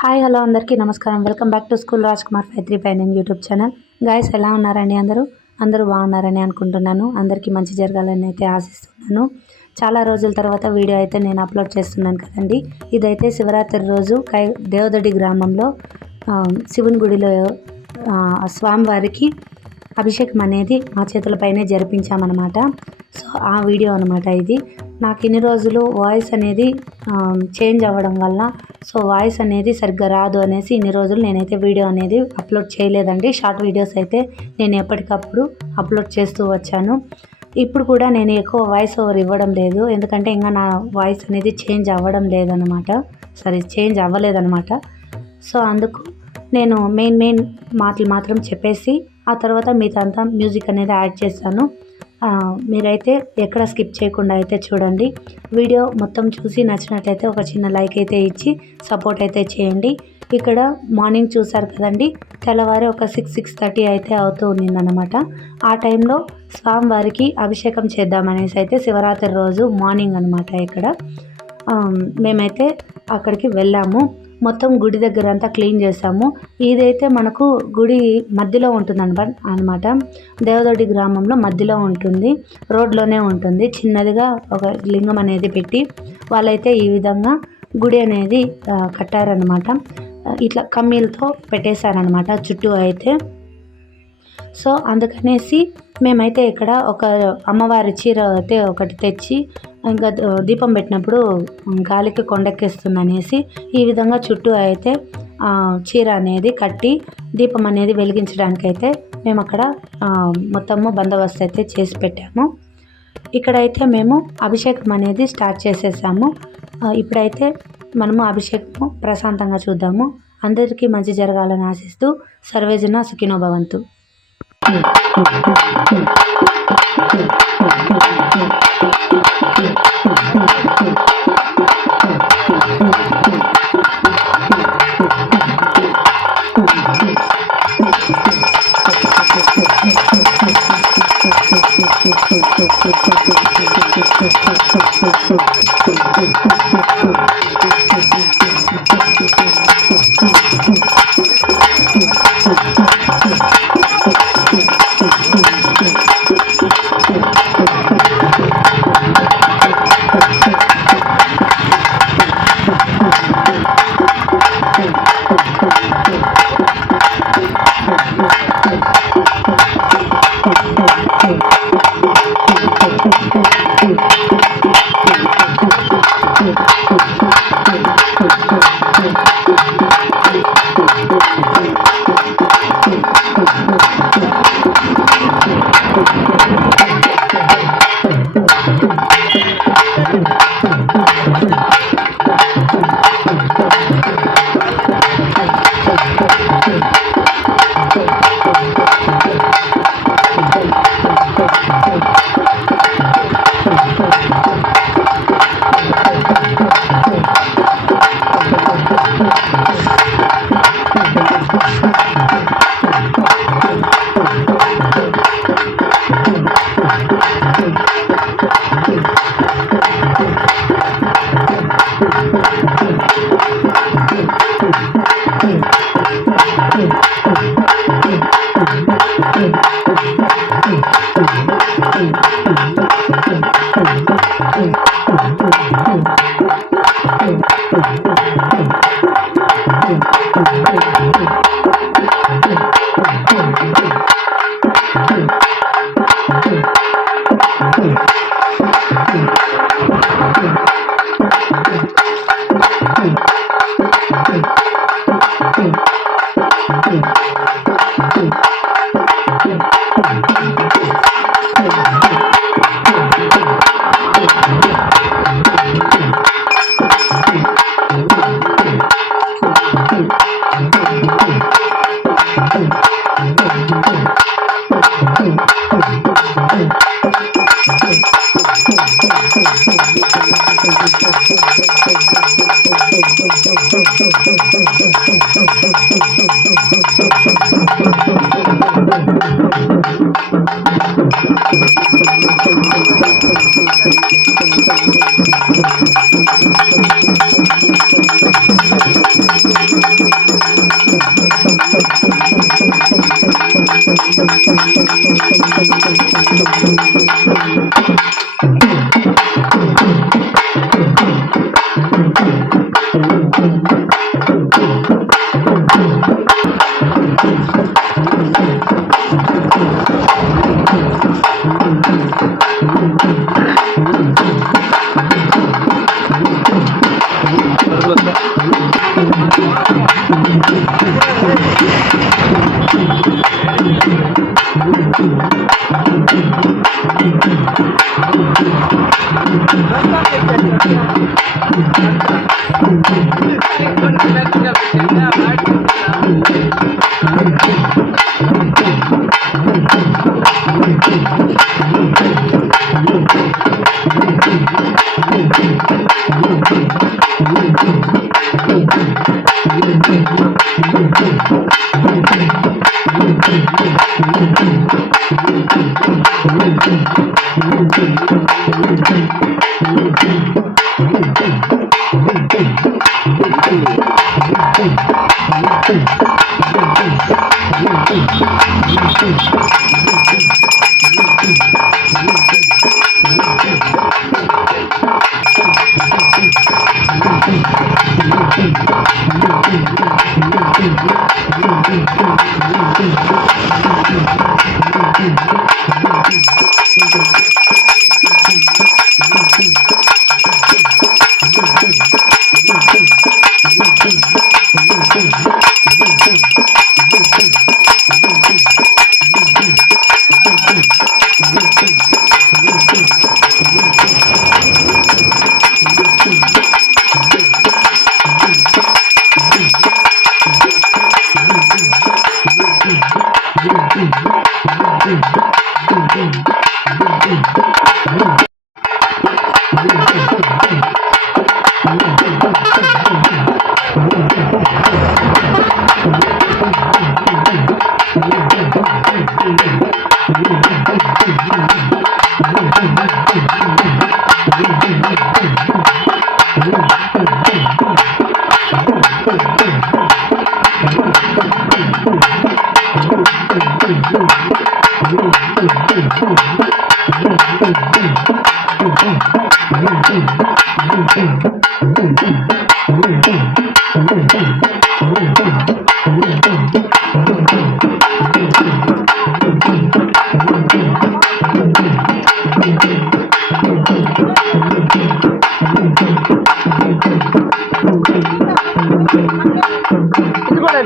Hi hello అందరికీ నమస్కారం. Welcome back to school Raj Kumar 5359 YouTube channel. Guys ఎలా ఉన్నారండి? అందరూ బాగున్నారని అనుకుంటున్నాను. అందరికీ మంచి జరగాలని అయితే ఆశిస్తున్నాను. చాలా రోజుల తర్వాత వీడియో అయితే నేను అప్లోడ్ చేస్తున్నాను కదండి. ఇదైతే శివరాత్రి రోజు దేవదొడ్డి గ్రామంలో శివుని గుడిలో స్వామివారికి అభిషేకం అనేది మా చేతులపైనే జరిపించామన్నమాట. సో ఆ వీడియో అనమాట ఇది. నాకు ఇన్ని రోజులు వాయిస్ అనేది చేంజ్ అవ్వడం వల్ల వాయిస్ అనేది సరిగ్గా రాదు అనేసి ఇన్ని రోజులు నేనైతే వీడియో అనేది అప్లోడ్ చేయలేదండి. షార్ట్ వీడియోస్ అయితే నేను ఎప్పటికప్పుడు అప్లోడ్ చేస్తూ వచ్చాను. ఇప్పుడు కూడా నేను ఎక్కువ వాయిస్ ఓవర్ ఇవ్వడం లేదు, ఎందుకంటే ఇంకా నా వాయిస్ అనేది చేంజ్ అవ్వలేదన్నమాట. సో అందుకు నేను మెయిన్ మాటలు మాత్రం చెప్పేసి ఆ తర్వాత మీదంతా మ్యూజిక్ అనేది యాడ్ చేశాను. మీరైతే ఎక్కడ స్కిప్ చేయకుండా అయితే చూడండి. వీడియో మొత్తం చూసి నచ్చినట్లయితే ఒక చిన్న లైక్ అయితే ఇచ్చి సపోర్ట్ అయితే చేయండి. ఇక్కడ మార్నింగ్ చూసారు కదండి, తెల్లవారి ఒక 6:30 అయితే అవుతూ ఉన్నిందనమాట. ఆ టైంలో స్వామివారికి అభిషేకం చేద్దామనేసి అయితే శివరాత్రి రోజు మార్నింగ్ అనమాట. ఇక్కడ మేమైతే అక్కడికి వెళ్ళాము. మొత్తం గుడి దగ్గర అంతా క్లీన్ చేసాము. ఇదైతే మనకు గుడి మధ్యలో ఉంటుంది అనమాట. దేవదొడ్డి గ్రామంలో మధ్యలో ఉంటుంది, రోడ్లోనే ఉంటుంది. చిన్నదిగా ఒక లింగం అనేది పెట్టి వాళ్ళైతే ఈ విధంగా గుడి అనేది కట్టారనమాట. ఇట్లా కమ్మీలతో పెట్టేశారనమాట చుట్టూ అయితే. సో అందుకనేసి మేమైతే ఇక్కడ ఒక అమ్మవారి చీర అయితే ఒకటి తెచ్చి ఇంకా దీపం పెట్టినప్పుడు గాలికి కొండెక్కేస్తుంది అనేసి ఈ విధంగా చుట్టూ అయితే చీర అనేది కట్టి దీపం అనేది వెలిగించడానికి అయితే మేము అక్కడ మొత్తము బందోబస్తు అయితే చేసి పెట్టాము. ఇక్కడైతే మేము అభిషేకం అనేది స్టార్ట్ చేసేసాము. ఇప్పుడైతే మనము అభిషేకము ప్రశాంతంగా చూద్దాము. అందరికీ మంచి జరగాలని ఆశిస్తూ సర్వేజన సుఖినో భవంతు.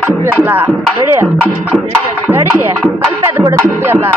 చూపియాలా రెడీ రెడీ కలిపేది కూడా చూపియాలా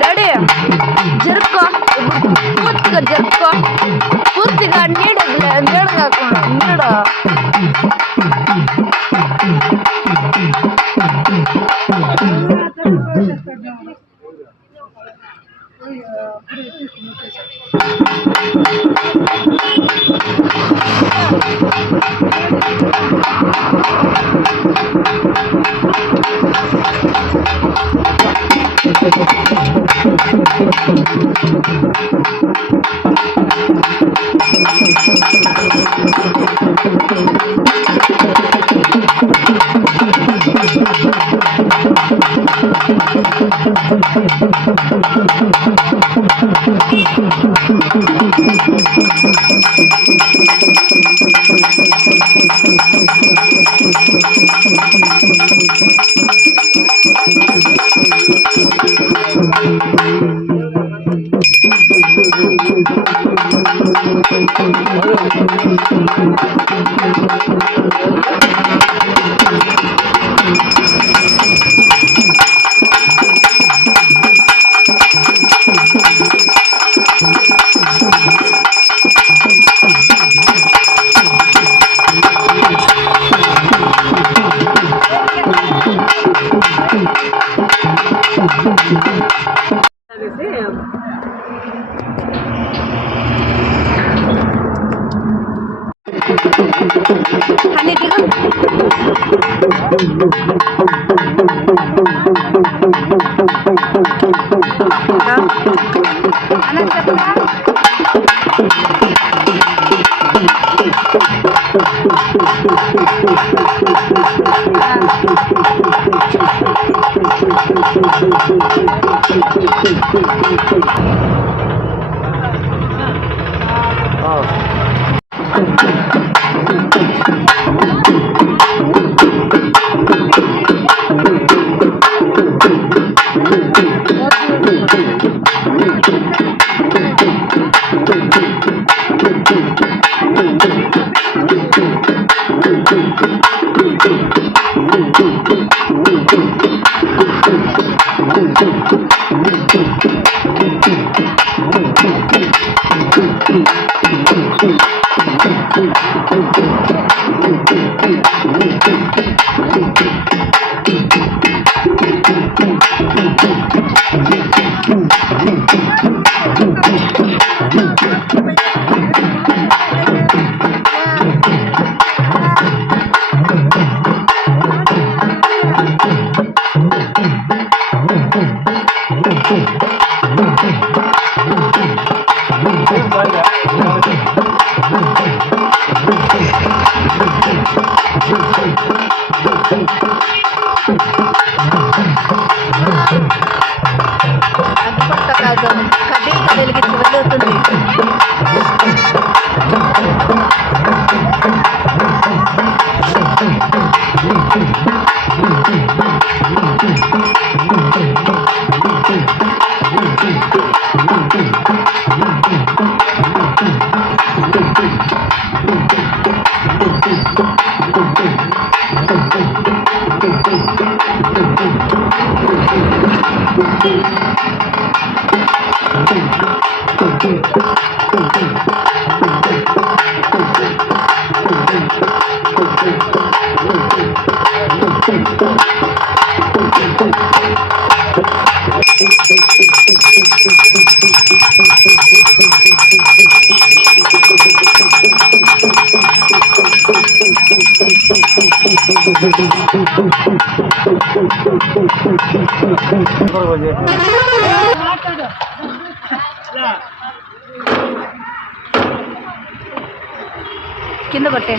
డాడీ జరుపుకో, పూర్తిగా జరుపుకో, పూర్తిగా నీడ కాకుండా నీడ. కింద కొట్టే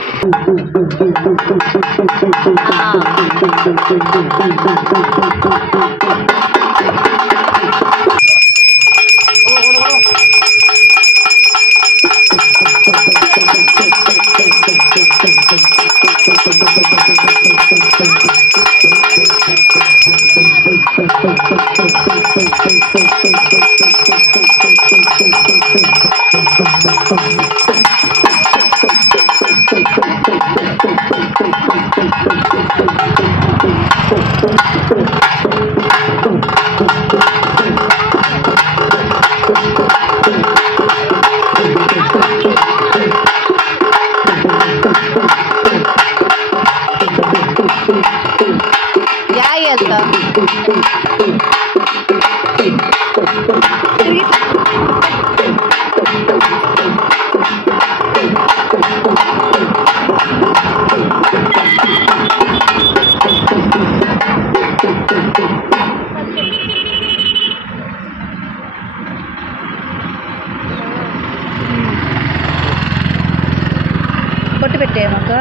కొట్టు పెట్టేయమాక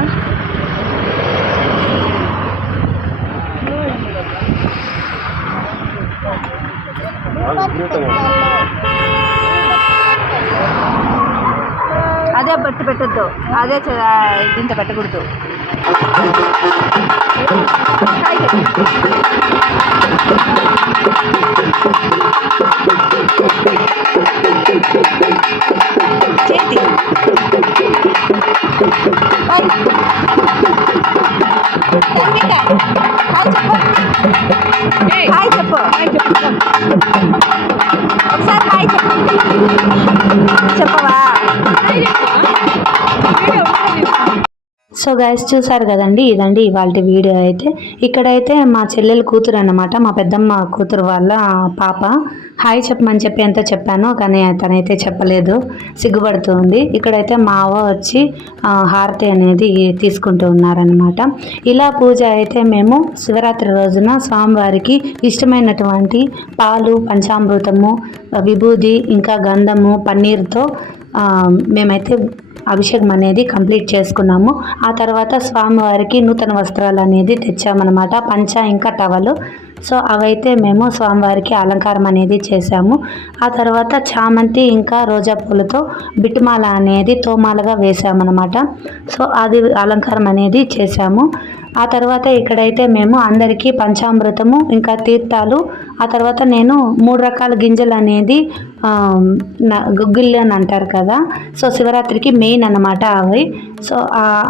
అదే బట్టి పెట్టద్దు, అదే ఇంత పెట్టకూడదు. చేతి హాయ్ చెప్పు, ఒకసారి హాయ్ చెప్పు. చెప్పవా? సో గైస్ చూసారు కదండి, ఇదండి ఇవాళ వీడియో అయితే. ఇక్కడైతే మా చెల్లెలు కూతురు అన్నమాట, మా పెద్దమ్మ కూతురు వాళ్ళ పాప. హాయ్ చెప్పమని చెప్పి ఎంత చెప్పానో కానీ తనైతే చెప్పలేదు, సిగ్గుపడుతుంది. ఇక్కడైతే మా అవ్వ వచ్చి హారతి అనేది తీసుకుంటూ ఉన్నారనమాట. ఇలా పూజ అయితే మేము శివరాత్రి రోజున స్వామివారికి ఇష్టమైనటువంటి పాలు, పంచామృతము, విభూది, ఇంకా గంధము, పన్నీర్తో మేమైతే అభిషేకం అనేది కంప్లీట్ చేసుకున్నాము. ఆ తర్వాత స్వామివారికి నూతన వస్త్రాలు అనేది తెచ్చామన్నమాట, పంచ ఇంకా టవలు. సో అవైతే మేము స్వామివారికి అలంకారం అనేది చేసాము. ఆ తర్వాత చామంతి ఇంకా రోజా పూలతో బిట్టుమాల అనేది తోమాలగా వేసామన్నమాట. సో అది అలంకారం అనేది చేసాము. ఆ తర్వాత ఇక్కడైతే మేము అందరికీ పంచామృతము ఇంకా తీర్థాలు, ఆ తర్వాత నేను 3 రకాల గింజలు అనేది గుగ్గిళ్ళు అని అంటారు కదా, సో శివరాత్రికి మెయిన్ అన్నమాట అవి. సో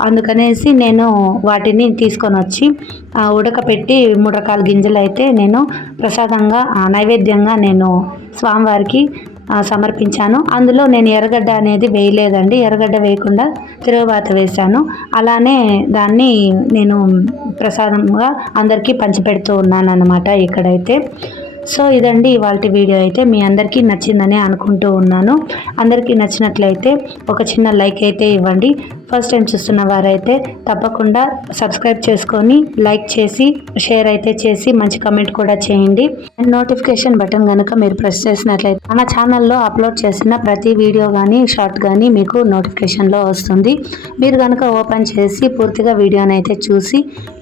అందుకనేసి నేను వాటిని తీసుకొని వచ్చి ఉడకపెట్టి 3 రకాల గింజలు అయితే నేను ప్రసాదంగా నైవేద్యంగా నేను స్వామివారికి సమర్పించాను. అందులో నేను ఎర్రగడ్డ అనేది వేయలేదండి, ఎర్రగడ్డ వేయకుండా తిరుగుబాత వేశాను. అలానే దాన్ని నేను ప్రసాదంగా అందరికీ పంచిపెడుతూ ఉన్నాను అన్నమాట ఇక్కడైతే. సో ఇదండి ఇవాళ వీడియో అయితే. మీ అందరికీ నచ్చిందని అనుకుంటూ ఉన్నాను. అందరికీ నచ్చినట్లయితే ఒక చిన్న లైక్ అయితే ఇవ్వండి. ఫస్ట్ టైం చూస్తున్న వారైతే తప్పకుండా సబ్స్క్రైబ్ చేసుకొని లైక్ చేసి షేర్ అయితే చేసి మంచి కమెంట్ కూడా చేయండి. అండ్ నోటిఫికేషన్ బటన్ కనుక మీరు ప్రెస్ చేసినట్లయితే మన ఛానల్లో అప్లోడ్ చేసిన ప్రతి వీడియో కానీ షార్ట్ కానీ మీకు నోటిఫికేషన్లో వస్తుంది. మీరు కనుక ఓపెన్ చేసి పూర్తిగా వీడియోని అయితే చూసి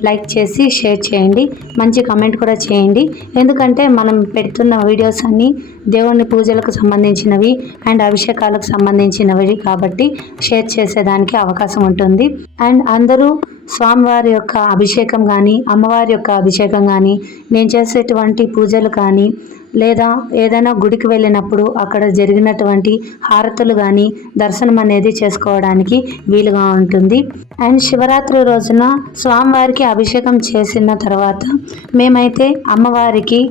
లైక్ చేసి షేర్ చేయండి, మంచి కమెంట్ కూడా చేయండి. ఎందుకంటే మనం పెడుతున్న వీడియోస్ అన్నీ దేవుని పూజలకు సంబంధించినవి అండ్ అభిషేకాలకు సంబంధించినవి కాబట్టి షేర్ చేసేదానికి అవకాశం ఉంటుంది. అండ్ అందరూ స్వామివారి యొక్క అభిషేకం కానీ అమ్మవారి యొక్క అభిషేకం కానీ నేను చేసేటువంటి పూజలు కానీ లేదా ఏదైనా గుడికి వెళ్ళినప్పుడు అక్కడ జరిగినటువంటి హారతులు కానీ దర్శనం అనేది చేసుకోవడానికి వీలుగా ఉంటుంది. అండ్ శివరాత్రి రోజున స్వామివారికి అభిషేకం చేసిన తర్వాత మేమైతే అమ్మవారికి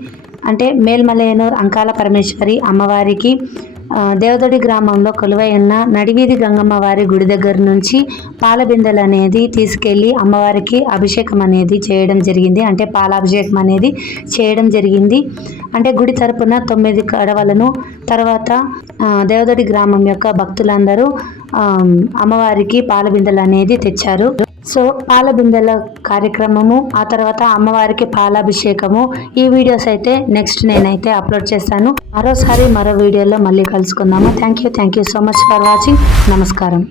అంటే మేల్మలయనూర్ అంకాల పరమేశ్వరి అమ్మవారికి దేవదొడి గ్రామంలో కొలువై ఉన్న నడివీధి గంగమ్మ వారి గుడి దగ్గర నుంచి పాలబిందెలు అనేది తీసుకెళ్ళి అమ్మవారికి అభిషేకం అనేది చేయడం జరిగింది. అంటే పాలాభిషేకం అనేది చేయడం జరిగింది. అంటే గుడి తరపున 9 కడవలను తర్వాత దేవదొడి గ్రామం యొక్క భక్తులందరూ అమ్మవారికి పాలబిందెలు అనేది తెచ్చారు. సో పాల బిందెల కార్యక్రమము, ఆ తర్వాత అమ్మవారికి పాలాభిషేకము, ఈ వీడియోస్ అయితే నెక్స్ట్ నేనైతే అప్లోడ్ చేస్తాను. మరో వీడియోలో మళ్ళీ కలుసుకుందాము. Thank you so much for watching. నమస్కారం.